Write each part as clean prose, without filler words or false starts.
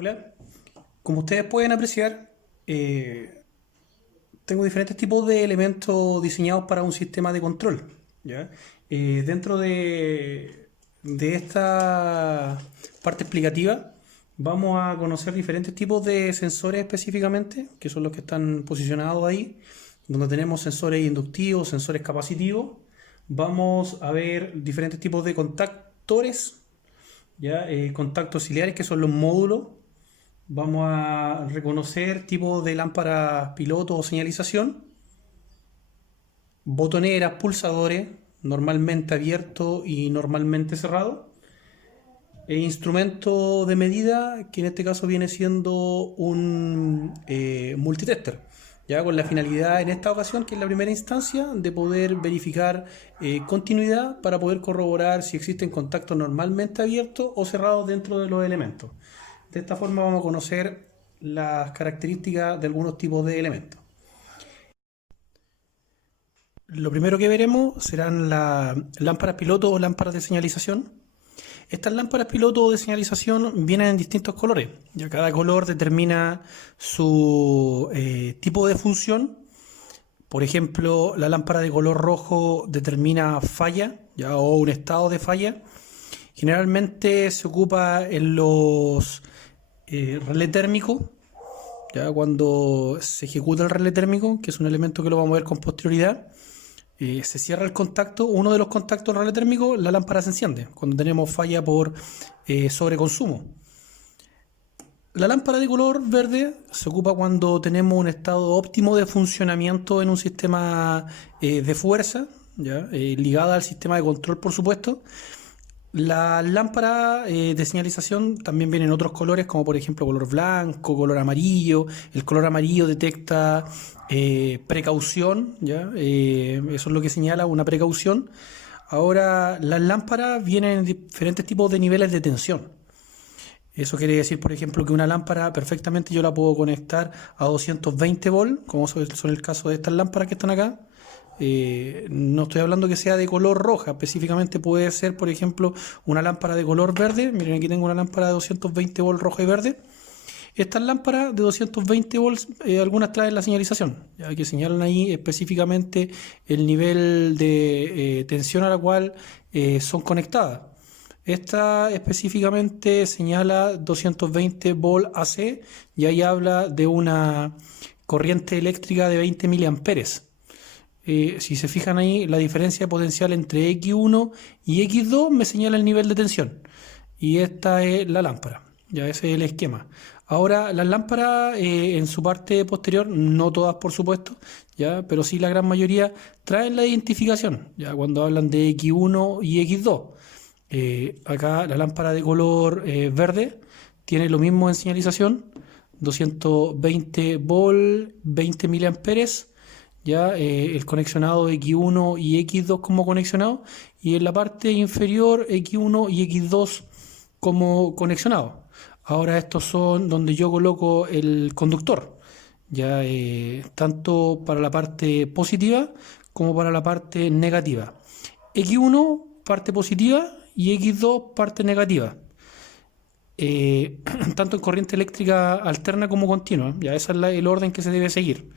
Hola, como ustedes pueden apreciar, tengo diferentes tipos de elementos diseñados para un sistema de control. ¿Ya? Dentro de esta parte explicativa, vamos a conocer diferentes tipos de sensores específicamente, que son los que están posicionados ahí, donde tenemos sensores inductivos, sensores capacitivos. Vamos a ver diferentes tipos de contactores, ¿ya? Contactos auxiliares, que son los módulos. Vamos a reconocer tipos de lámparas piloto o señalización, botoneras, pulsadores, normalmente abiertos y normalmente cerrados, e instrumento de medida, que en este caso viene siendo un multitester, ya con la finalidad en esta ocasión, que es la primera instancia, de poder verificar continuidad para poder corroborar si existen contactos normalmente abiertos o cerrados dentro de los elementos. De esta forma vamos a conocer las características de algunos tipos de elementos. Lo primero que veremos serán las lámparas piloto o lámparas de señalización. Estas lámparas piloto o de señalización vienen en distintos colores. Ya cada color determina su tipo de función. Por ejemplo, la lámpara de color rojo determina falla, ya, o un estado de falla. Generalmente se ocupa en los relés térmicos, ya cuando se ejecuta el relé térmico, que es un elemento que lo vamos a ver con posterioridad. Se cierra el contacto, uno de los contactos del relé térmico, la lámpara se enciende cuando tenemos falla por sobreconsumo. La lámpara de color verde se ocupa cuando tenemos un estado óptimo de funcionamiento en un sistema de fuerza, ¿ya? Ligada al sistema de control, por supuesto. La lámpara de señalización también viene en otros colores, como por ejemplo color blanco, color amarillo. El color amarillo detecta precaución, ¿ya? Eso es lo que señala una precaución. Ahora, las lámparas vienen en diferentes tipos de niveles de tensión. Eso quiere decir, por ejemplo, que una lámpara perfectamente yo la puedo conectar a 220 volts, como son el caso de estas lámparas que están acá. No estoy hablando que sea de color roja, específicamente puede ser, por ejemplo, una lámpara de color verde. Miren, aquí tengo una lámpara de 220 volts roja y verde. Estas lámparas de 220 volts, algunas traen la señalización, ya que señalan ahí específicamente el nivel de tensión a la cual son conectadas. Esta específicamente señala 220 volt AC y ahí habla de una corriente eléctrica de 20 miliamperes. Si se fijan ahí, la diferencia potencial entre X1 y X2 me señala el nivel de tensión. Y esta es la lámpara. Ya ese es el esquema. Ahora, las lámparas en su parte posterior, no todas por supuesto, ya, pero sí la gran mayoría traen la identificación, ya cuando hablan de X1 y X2. Acá la lámpara de color verde tiene lo mismo en señalización, 220 volt, 20 miliamperes, ya el conexionado X1 y X2 como conexionado, y en la parte inferior X1 y X2 como conexionado. Ahora estos son donde yo coloco el conductor, ya tanto para la parte positiva como para la parte negativa. X1 parte positiva y X2 parte negativa. Tanto en corriente eléctrica alterna como continua. Ya ese es el orden que se debe seguir.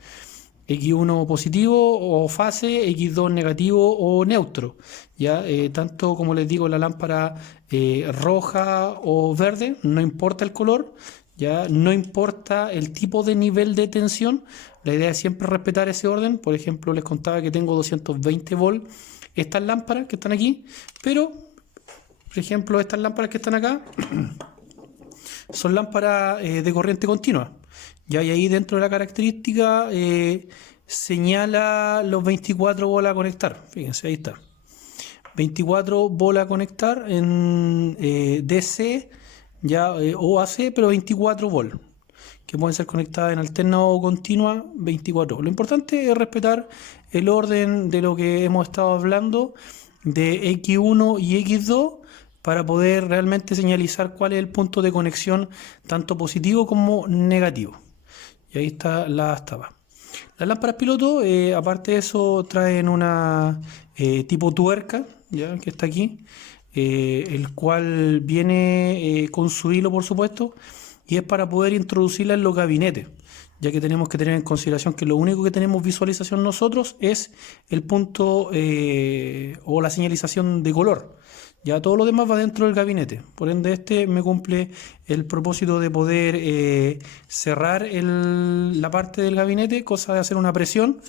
X1 positivo o fase, X2 negativo o neutro. ¿Ya? Tanto como les digo, la lámpara roja o verde, no importa el color, ¿ya? No importa el tipo de nivel de tensión, la idea es siempre respetar ese orden. Por ejemplo, les contaba que tengo 220 volts estas lámparas que están aquí, pero, por ejemplo, estas lámparas que están acá son lámparas de corriente continua. Ya, y ahí dentro de la característica señala los 24 bolas a conectar. Fíjense, ahí está. 24 bolas a conectar en DC ya, o AC, pero 24 volt, que pueden ser conectadas en alterna o continua 24. Lo importante es respetar el orden de lo que hemos estado hablando de X1 y X2 para poder realmente señalizar cuál es el punto de conexión tanto positivo como negativo. Y ahí está la tapa. Las lámparas piloto, aparte de eso, traen una tipo tuerca, ¿ya? Que está aquí, el cual viene con su hilo, por supuesto, y es para poder introducirla en los gabinetes, ya que tenemos que tener en consideración que lo único que tenemos visualización nosotros es el punto o la señalización de color. Ya todo lo demás va dentro del gabinete. Por ende, este me cumple el propósito de poder cerrar la parte del gabinete, cosa de hacer una presión,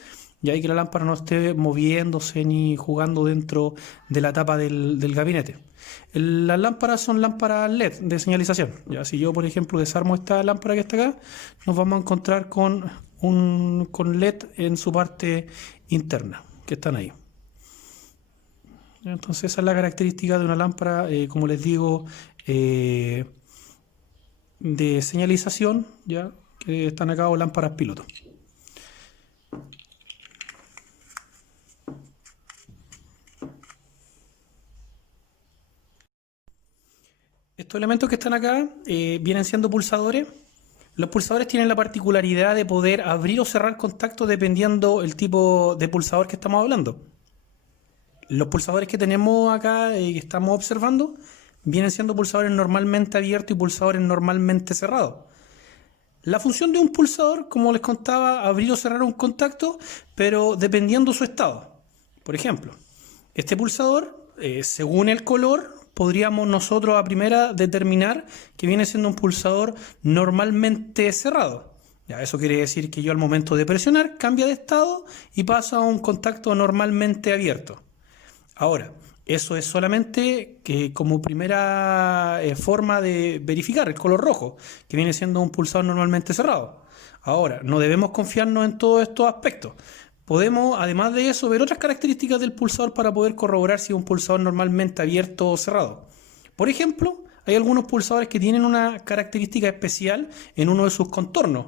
y ahí que la lámpara no esté moviéndose ni jugando dentro de la tapa del gabinete. Las lámparas son lámparas LED de señalización. Ya, si yo, por ejemplo, desarmo esta lámpara que está acá, nos vamos a encontrar con LED en su parte interna, que están ahí. Entonces esa es la característica de una lámpara, como les digo, de señalización, ya que están acá, o lámparas piloto. Estos elementos que están acá vienen siendo pulsadores. Los pulsadores tienen la particularidad de poder abrir o cerrar contactos dependiendo el tipo de pulsador que estamos hablando. Los pulsadores que tenemos acá, que estamos observando, vienen siendo pulsadores normalmente abiertos y pulsadores normalmente cerrados. La función de un pulsador, como les contaba, abrir o cerrar un contacto, pero dependiendo su estado. Por ejemplo, este pulsador, según el color, podríamos nosotros a primera determinar que viene siendo un pulsador normalmente cerrado. Ya, eso quiere decir que yo al momento de presionar cambia de estado y pasa a un contacto normalmente abierto. Ahora, eso es solamente que como primera forma de verificar el color rojo, que viene siendo un pulsador normalmente cerrado. Ahora, no debemos confiarnos en todos estos aspectos. Podemos, además de eso, ver otras características del pulsador para poder corroborar si es un pulsador normalmente abierto o cerrado. Por ejemplo, hay algunos pulsadores que tienen una característica especial en uno de sus contornos.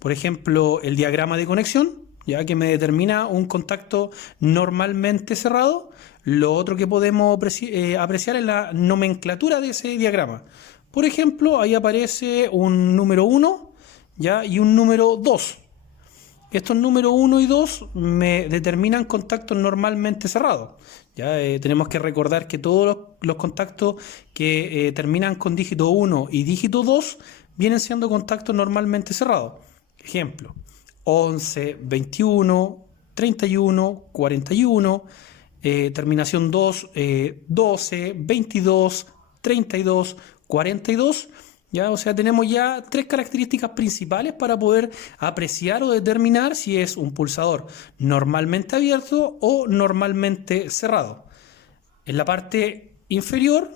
Por ejemplo, el diagrama de conexión, ya que me determina un contacto normalmente cerrado. Lo otro que podemos apreciar es la nomenclatura de ese diagrama. Por ejemplo, ahí aparece un número 1, ¿ya? Y un número 2. Estos números 1 y 2 me determinan contactos normalmente cerrados. Ya tenemos que recordar que todos los contactos que terminan con dígito 1 y dígito 2 vienen siendo contactos normalmente cerrados. Ejemplo, 11, 21, 31, 41, terminación 2, 12, 22, 32, 42. ¿Ya? O sea, tenemos ya tres características principales para poder apreciar o determinar si es un pulsador normalmente abierto o normalmente cerrado. En la parte inferior,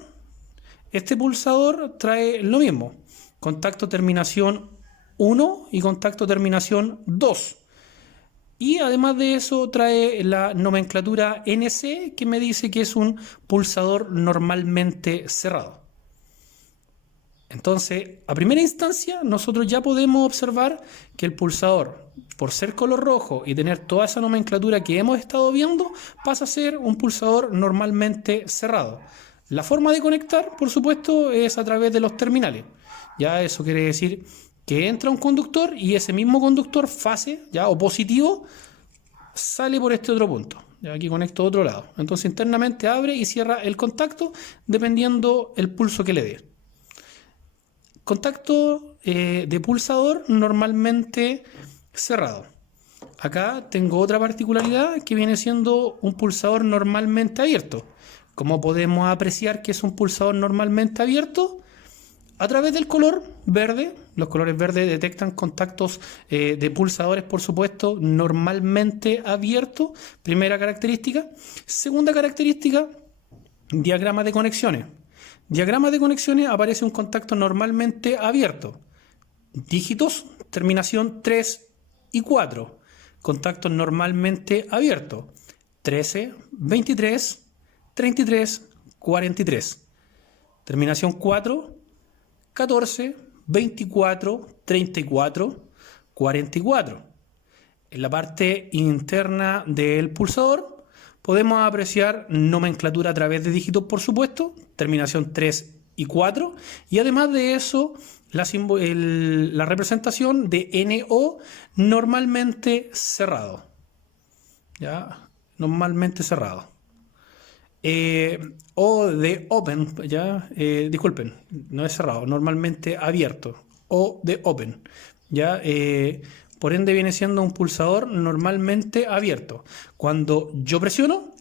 este pulsador trae lo mismo: contacto terminación 1 y contacto terminación 2. Y además de eso trae la nomenclatura NC, que me dice que es un pulsador normalmente cerrado. Entonces, a primera instancia, nosotros ya podemos observar que el pulsador, por ser color rojo y tener toda esa nomenclatura que hemos estado viendo, pasa a ser un pulsador normalmente cerrado. La forma de conectar, por supuesto, es a través de los terminales. Ya eso quiere decir que entra un conductor y ese mismo conductor fase, ya, o positivo, sale por este otro punto. Ya, aquí conecto a otro lado. Entonces internamente abre y cierra el contacto dependiendo el pulso que le dé. Contacto de pulsador normalmente cerrado. Acá tengo otra particularidad que viene siendo un pulsador normalmente abierto. ¿Cómo podemos apreciar que es un pulsador normalmente abierto? A través del color verde. Los colores verdes detectan contactos de pulsadores, por supuesto, normalmente abiertos. Primera característica. Segunda característica, diagrama de conexiones. Diagrama de conexiones, aparece un contacto normalmente abierto. Dígitos, terminación 3 y 4. Contactos normalmente abiertos. 13, 23, 33, 43. Terminación 4, 14, 24, 34, 44. En la parte interna del pulsador podemos apreciar nomenclatura a través de dígitos, por supuesto, terminación 3 y 4, y además de eso, la representación de NO normalmente cerrado. ¿Ya? Normalmente cerrado. O de open, ¿ya? Disculpen, no es cerrado, normalmente abierto. o de open. ¿Ya? Por ende viene siendo un pulsador normalmente abierto. Cuando yo presiono,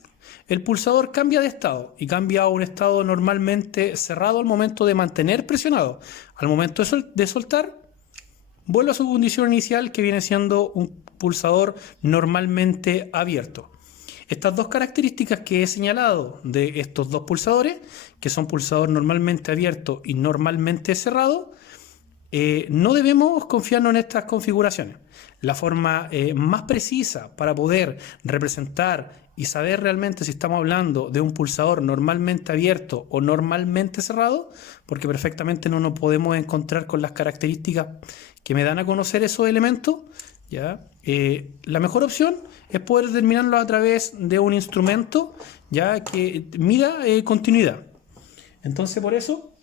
el pulsador cambia de estado y cambia a un estado normalmente cerrado al momento de mantener presionado. Al momento de soltar, vuelve a su condición inicial, que viene siendo un pulsador normalmente abierto. Estas dos características que he señalado de estos dos pulsadores, que son pulsador normalmente abierto y normalmente cerrado, no debemos confiarnos en estas configuraciones. La forma más precisa para poder representar y saber realmente si estamos hablando de un pulsador normalmente abierto o normalmente cerrado, porque perfectamente no nos podemos encontrar con las características que me dan a conocer esos elementos, ¿ya? La mejor opción es poder determinarlo a través de un instrumento, ya que mida continuidad. Entonces, por eso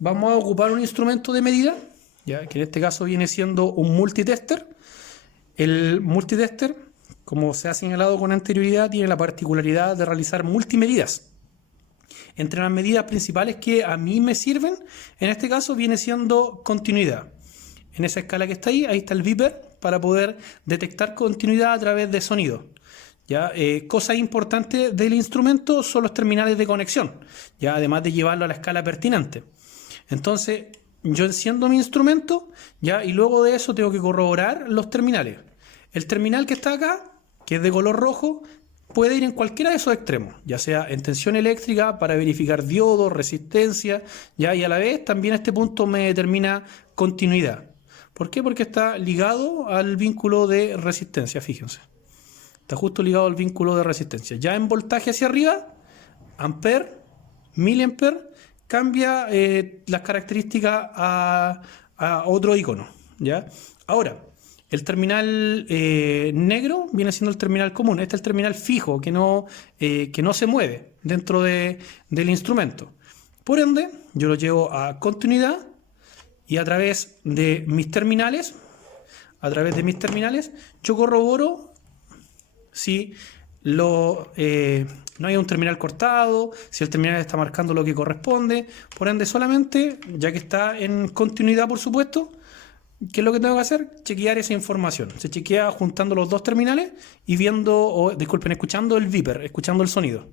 vamos a ocupar un instrumento de medida, ¿ya? Que en este caso viene siendo un multitester. El multitester, como se ha señalado con anterioridad, tiene la particularidad de realizar multimedidas. Entre las medidas principales que a mí me sirven, en este caso viene siendo continuidad. En esa escala que está ahí está el beeper para poder detectar continuidad a través de sonido. ¿Ya? Cosa importante del instrumento son los terminales de conexión, ¿ya? Además de llevarlo a la escala pertinente. Entonces, yo enciendo mi instrumento, ¿ya? Y luego de eso tengo que corroborar los terminales. El terminal que está acá, que es de color rojo, puede ir en cualquiera de esos extremos, ya sea en tensión eléctrica para verificar diodos, resistencia, ¿ya? Y a la vez también este punto me determina continuidad. ¿Por qué? Porque está ligado al vínculo de resistencia, fíjense. Está justo ligado al vínculo de resistencia. Ya en voltaje hacia arriba, ampere, miliampere, cambia las características a otro icono, ¿ya? Ahora, el terminal negro viene siendo el terminal común. Este es el terminal fijo que no se mueve dentro del instrumento. Por ende, yo lo llevo a continuidad y a través de mis terminales, yo corroboro si no hay un terminal cortado, si el terminal está marcando lo que corresponde. Por ende, solamente, ya que está en continuidad, por supuesto, ¿qué es lo que tengo que hacer? Chequear esa información. Se chequea juntando los dos terminales y escuchando el beeper, escuchando el sonido.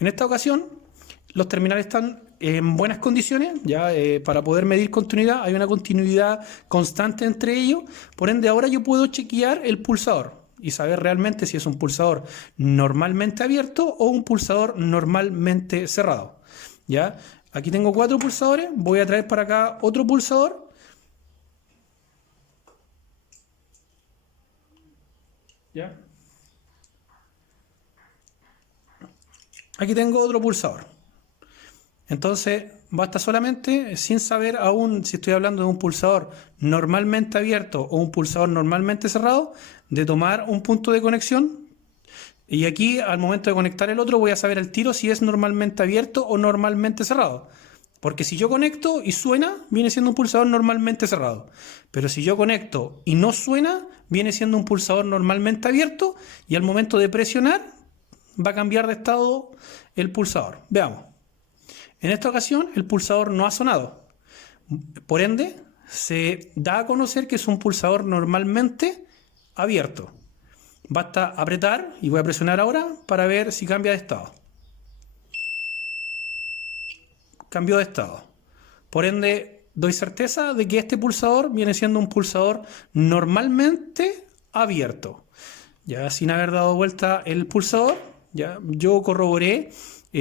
En esta ocasión, los terminales están en buenas condiciones, ya para poder medir continuidad. Hay una continuidad constante entre ellos. Por ende, ahora yo puedo chequear el pulsador y saber realmente si es un pulsador normalmente abierto o un pulsador normalmente cerrado. ¿Ya? Aquí tengo 4 pulsadores. Voy a traer para acá otro pulsador. ¿Ya? Aquí tengo otro pulsador. Entonces, basta solamente, sin saber aún si estoy hablando de un pulsador normalmente abierto o un pulsador normalmente cerrado, de tomar un punto de conexión. Y aquí, al momento de conectar el otro, voy a saber al tiro si es normalmente abierto o normalmente cerrado. Porque si yo conecto y suena, viene siendo un pulsador normalmente cerrado. Pero si yo conecto y no suena, viene siendo un pulsador normalmente abierto. Y al momento de presionar, va a cambiar de estado el pulsador. Veamos. En esta ocasión, el pulsador no ha sonado. Por ende, se da a conocer que es un pulsador normalmente abierto. Basta apretar, y voy a presionar ahora para ver si cambia de estado. Cambió de estado. Por ende, doy certeza de que este pulsador viene siendo un pulsador normalmente abierto. Ya sin haber dado vuelta el pulsador, ya yo corroboré,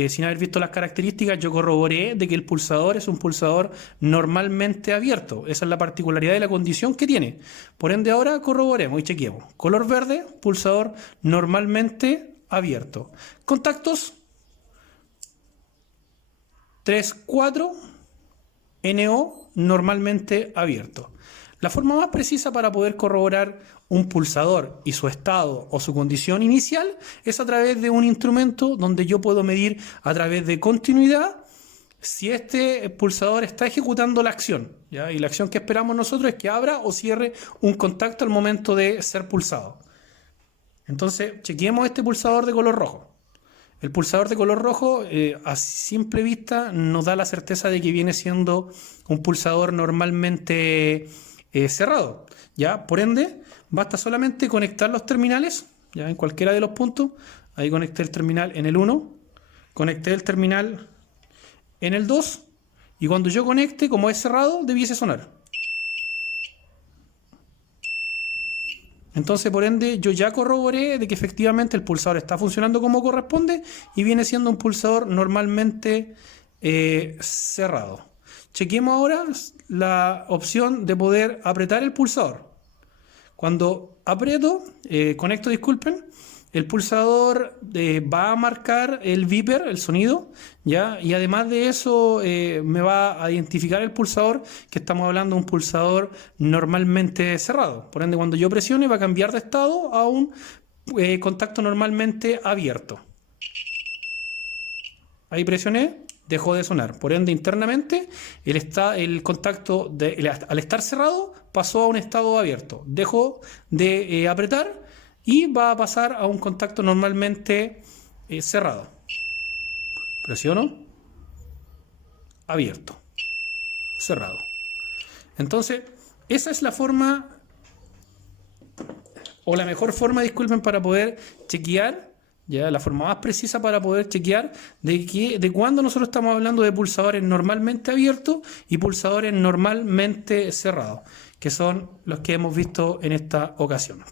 sin haber visto las características, yo corroboré de que el pulsador es un pulsador normalmente abierto. Esa es la particularidad de la condición que tiene. Por ende, ahora corroboremos y chequeemos. Color verde, pulsador normalmente abierto. Contactos 3, 4, NO normalmente abierto. La forma más precisa para poder corroborar un pulsador y su estado o su condición inicial es a través de un instrumento donde yo puedo medir a través de continuidad si este pulsador está ejecutando la acción, ¿ya? Y la acción que esperamos nosotros es que abra o cierre un contacto al momento de ser pulsado. Entonces, chequeemos este pulsador de color rojo. El pulsador de color rojo, a simple vista, nos da la certeza de que viene siendo un pulsador normalmente cerrado. ¿Ya? Por ende, basta solamente conectar los terminales, ¿ya? En cualquiera de los puntos. Ahí conecté el terminal en el 1, conecté el terminal en el 2, y cuando yo conecte, como es cerrado, debiese sonar. Entonces, por ende, yo ya corroboré de que efectivamente el pulsador está funcionando como corresponde y viene siendo un pulsador normalmente cerrado. Chequemos ahora la opción de poder apretar el pulsador. Cuando aprieto, conecto, disculpen, el pulsador va a marcar el beeper, el sonido, ¿ya? Y además de eso me va a identificar el pulsador, que estamos hablando de un pulsador normalmente cerrado. Por ende, cuando yo presione va a cambiar de estado a un contacto normalmente abierto. Ahí presioné, dejó de sonar. Por ende, internamente, el contacto al estar cerrado pasó a un estado abierto. Dejó de apretar y va a pasar a un contacto normalmente cerrado. Presiono, abierto, cerrado. Entonces, esa es la forma, o la mejor forma, disculpen, para poder chequear, ya la forma más precisa para poder chequear de cuándo nosotros estamos hablando de pulsadores normalmente abiertos y pulsadores normalmente cerrados, que son los que hemos visto en esta ocasión.